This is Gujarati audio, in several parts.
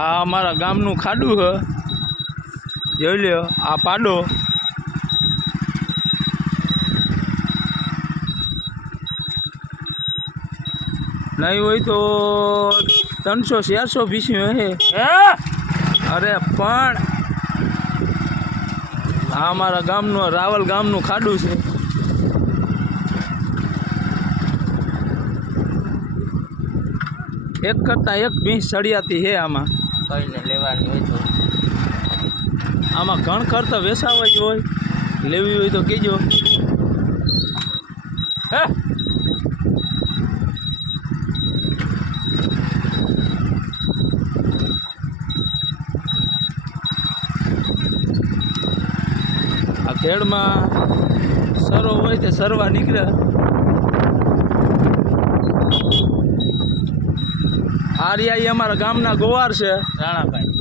આ અમારા ગામનું ખાડું છે, જોઈ લ્યો. આ પાડો નહીં હોય તો 300-400 ભીસ્યું હે. અરે પણ આ અમારા ગામનું રાવલ ગામનું ખાડું છે. એક કરતાં એક ભીંસ સળિયાતી છે આમાં. કઈને લેવાની હોય તો આમાં ઘણ કરતા વેસાવા જ હોય. લેવી હોય તો કહેજો. હે આ ખેડમાં સરો હોય તે સરવા નીકળે. આર્યા અમારા ગામના ગોવાર છે.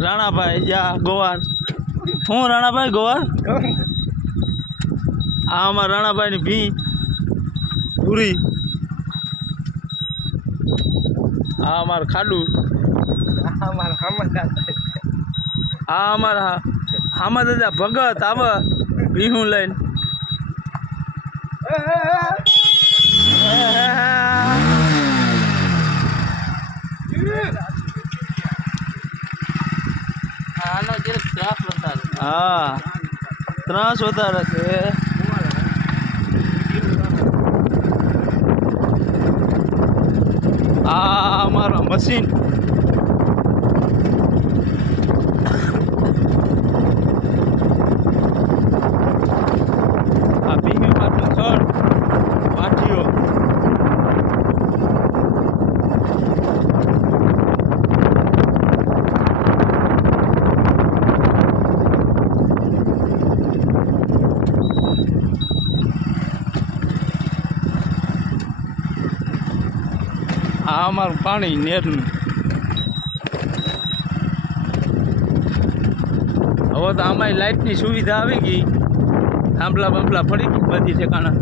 રાણાભાઈ જા ગોવાર. હું રાણાભાઈ ગોવાર. આ અમારા રાણાભાઈની ભી પૂરી. આ અમારું ખાડું. આ અમારા હામા દાદા ભગત આવે ભીહું લઈને. આનો જે ત્રાસ વધારે. હા ત્રાસ વધારે છે. આ અમારા મશીન. આ ભીમી માટનું ખડ પાટીઓ. આ અમારું પાણી નેરનું. હવે તો આમાં લાઇટની સુવિધા આવી ગઈ. થાંભલા બંપલા પડી ગઈ બધી ઠેકાણા.